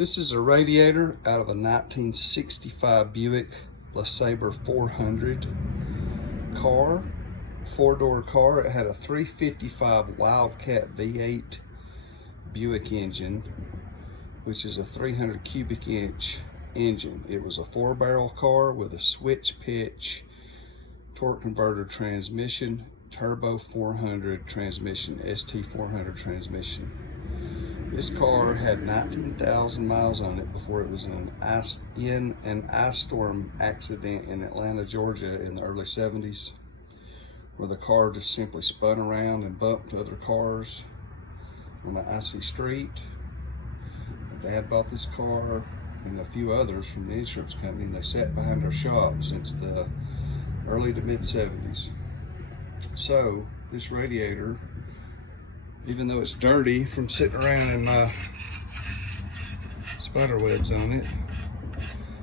This is a radiator out of a 1965 Buick Lesabre 400 car, four-door car. It had a 355 Wildcat V8 Buick engine, which is a 300 cubic inch engine. It was a 4-barrel car with a switch pitch torque converter transmission, turbo 400 transmission, ST 400 transmission. This car had 19,000 miles on it before it was in an ice storm accident in Atlanta, Georgia in the early 70s, where the car just simply spun around and bumped other cars on an icy street. My dad bought this car and a few others from the insurance company, and they sat behind our shop since the early to mid 70s. So this radiator, even though it's dirty from sitting around in spider webs on it,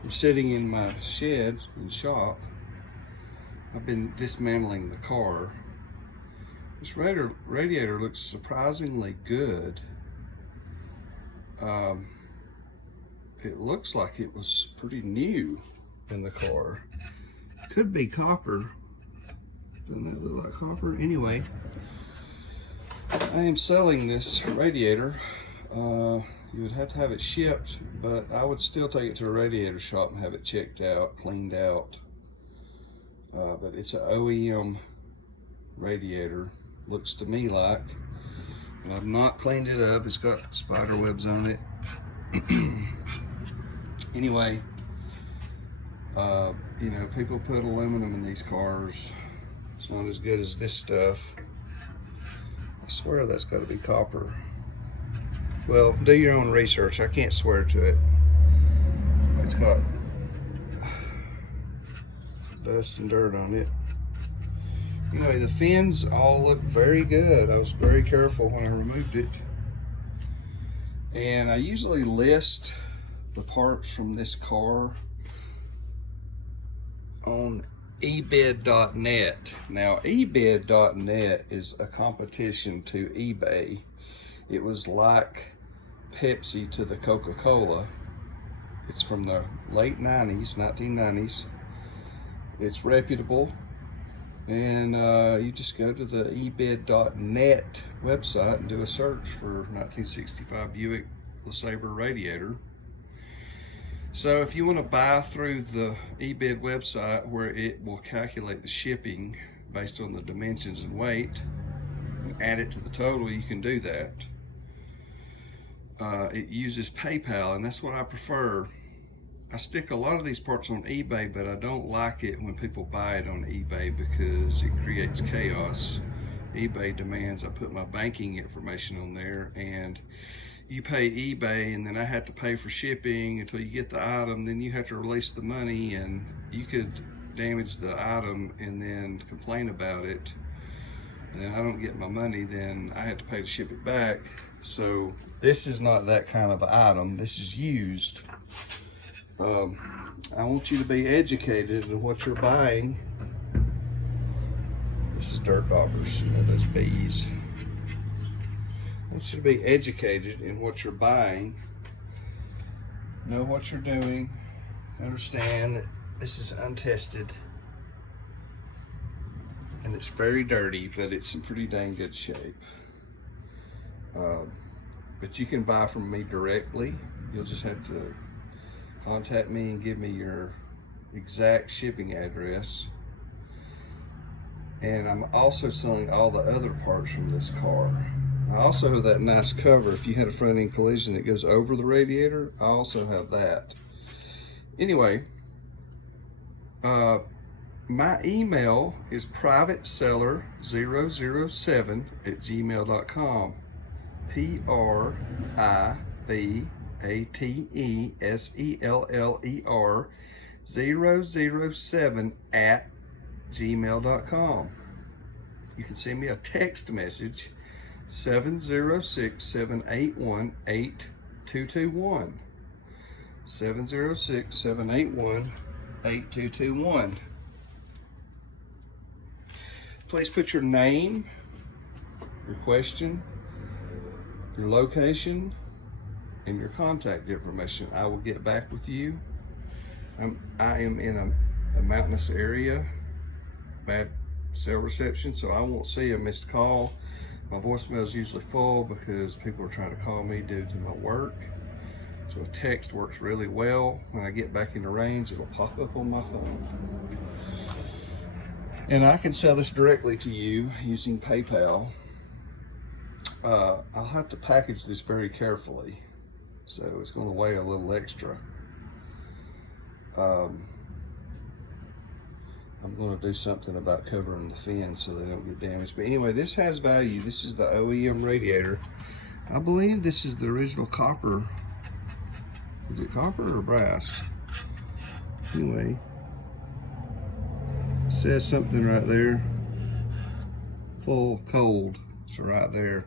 from sitting in my shed and shop, I've been dismantling the car. This radiator looks surprisingly good. It looks like it was pretty new in the car. Could be copper. Doesn't that look like copper? Anyway, I am selling this radiator. You would have to have it shipped, but I would still take it to a radiator shop and have it checked out, cleaned out. But it's an OEM radiator, looks to me like. And I've not cleaned it up. It's got spider webs on it. Anyway, you know, people put aluminum in these cars. It's not as good as this stuff. I swear that's got to be copper. Well, do your own research. I can't swear to it. It's got dust and dirt on it. You know, the fins all look very good. I was very careful when I removed it. And I usually list the parts from this car on Ebid.net. Now, Ebid.net is a competition to eBay. It was like Pepsi to the Coca-Cola. It's from the late 90s, 1990s. It's reputable. And you just go to the Ebid.net website and do a search for 1965 Buick Lesabre radiator. So if you want to buy through the Ebid website, where it will calculate the shipping based on the dimensions and weight and add it to the total, you can do that. It uses PayPal, and that's what I prefer. I stick a lot of these parts on eBay, but I don't like it when people buy it on eBay because it creates chaos. eBay demands I put my banking information on there, and you pay eBay, and then I have to pay for shipping until you get the item. Then you have to release the money, and you could damage the item and then complain about it, and then I don't get my money, then I have to pay to ship it back. So this is not that kind of item. This is used. I want you to be educated in what you're buying. This is dirt daubers, you know, those bees. I want you to be educated in what you're buying. Know what you're doing. Understand that this is untested. And it's very dirty, but it's in pretty dang good shape. But you can buy from me directly. You'll just have to contact me and give me your exact shipping address. And I'm also selling all the other parts from this car. I also have that nice cover. If you had a front end collision that goes over the radiator, I also have that. Anyway, my email is privateseller007@gmail.com. privateseller007@gmail.com. You can send me a text message, 706-781-8221. 706-781-8221. Please put your name, your question, your location, and your contact information. I will get back with you. I am in a mountainous area, bad cell reception, so I won't see a missed call. My voicemail is usually full because people are trying to call me due to my work. So a text works really well. When I get back into range, it'll pop up on my phone. And I can sell this directly to you using PayPal. I'll have to package this very carefully, so it's going to weigh a little extra. I'm going to do something about covering the fins so they don't get damaged. But anyway, this has value. This is the OEM radiator. I believe this is the original copper. Is it copper or brass? Anyway, it says something right there. Full cold. It's right there.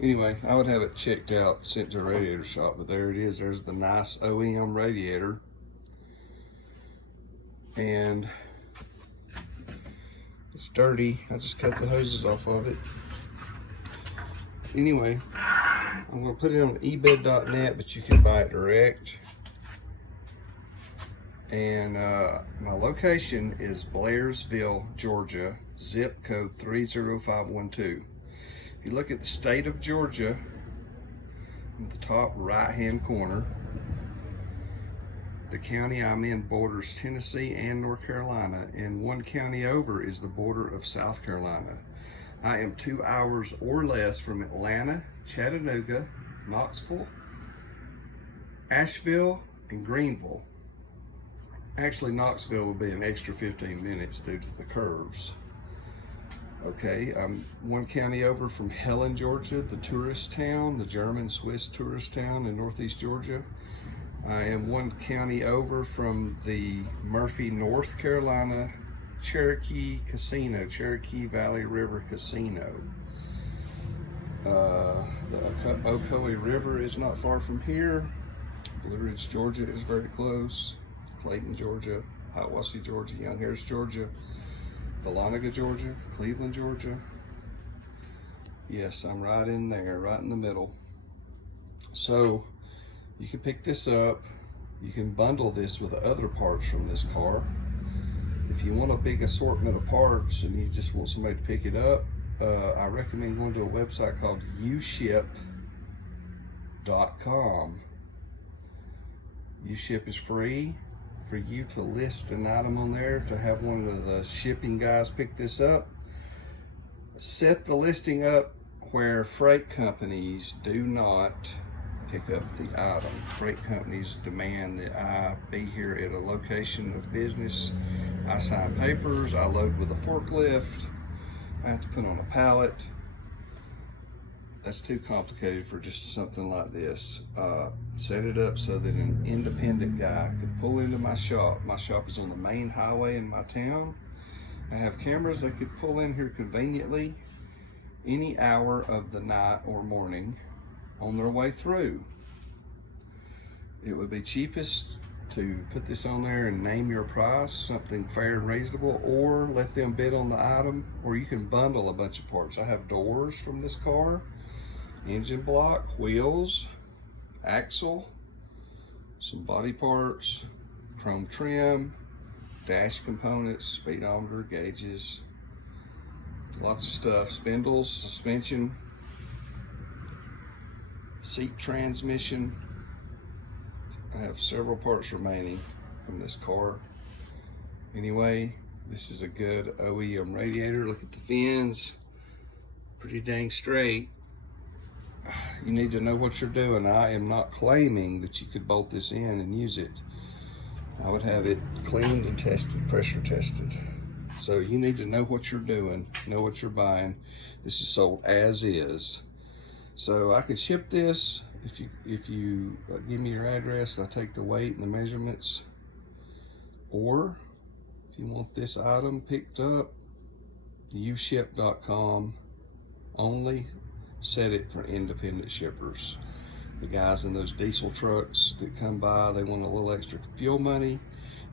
Anyway, I would have it checked out, sent to a radiator shop, but there it is. There's the nice OEM radiator. And it's dirty. I just cut the hoses off of it. Anyway, I'm going to put it on ebid.net, but you can buy it direct. And my location is Blairsville, Georgia, zip code 30512. If you look at the state of Georgia, in the top right-hand corner, the county I'm in borders Tennessee and North Carolina, and one county over is the border of South Carolina. I am 2 hours or less from Atlanta, Chattanooga, Knoxville, Asheville, and Greenville. Actually, Knoxville will be an extra 15 minutes due to the curves. Okay, I'm one county over from Helen, Georgia, the tourist town, the German-Swiss tourist town in northeast Georgia. I am one county over from the Murphy, North Carolina, Cherokee Casino, Cherokee Valley River Casino. The Ocoee River is not far from here. Blue Ridge, Georgia is very close. Clayton, Georgia, Hiawassee, Georgia, Young Harris, Georgia, Dahlonega, Georgia, Cleveland, Georgia. Yes, I'm right in there, right in the middle. So you can pick this up. You can bundle this with other parts from this car. If you want a big assortment of parts and you just want somebody to pick it up, I recommend going to a website called uship.com. Uship is free for you to list an item on there, to have one of the shipping guys pick this up. Set the listing up where freight companies do not pick up the item. Freight companies demand that I be here at a location of business. I sign papers, I load with a forklift, I have to put on a pallet. That's too complicated for just something like this. Set it up so that an independent guy could pull into my shop. My shop is on the main highway in my town. I have cameras that could pull in here conveniently any hour of the night or morning on their way through. It would be cheapest to put this on there and name your price, something fair and reasonable, or let them bid on the item, or you can bundle a bunch of parts. I have doors from this car, engine block, wheels, axle, some body parts, chrome trim, dash components, speedometer, gauges, lots of stuff, spindles, suspension, seat transmission. I have several parts remaining from this car. Anyway, this is a good OEM radiator. Look at the fins, pretty dang straight. You need to know what you're doing. I am not claiming that you could bolt this in and use it. I would have it cleaned and tested, pressure tested. So you need to know what you're doing, know what you're buying. This is sold as is. So I could ship this if you give me your address, I'll take the weight and the measurements. Or if you want this item picked up, uship.com only set it for independent shippers. The guys in those diesel trucks that come by, they want a little extra fuel money.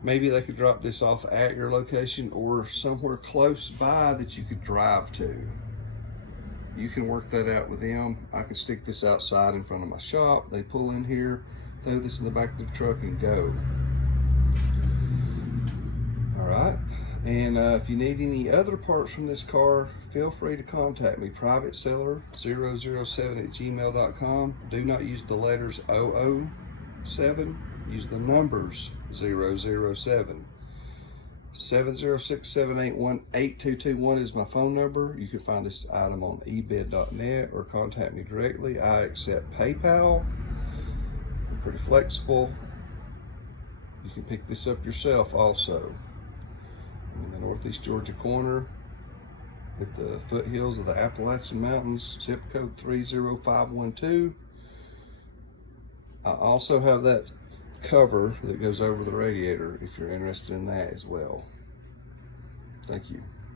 Maybe they could drop this off at your location or somewhere close by that you could drive to. you can work that out with them. I can stick this outside in front of my shop. They pull in here, throw this in the back of the truck and go. All right, and if you need any other parts from this car, feel free to contact me. Private seller 007@gmail.com. Do not use the letters 007, use the numbers 007. 706-781-8221 is my phone number. You can find this item on ebid.net or contact me directly. I accept PayPal. I'm pretty flexible. You can pick this up yourself also. I'm in the Northeast Georgia corner at the foothills of the Appalachian Mountains, zip code 30512. I also have that cover that goes over the radiator if you're interested in that as well. Thank you.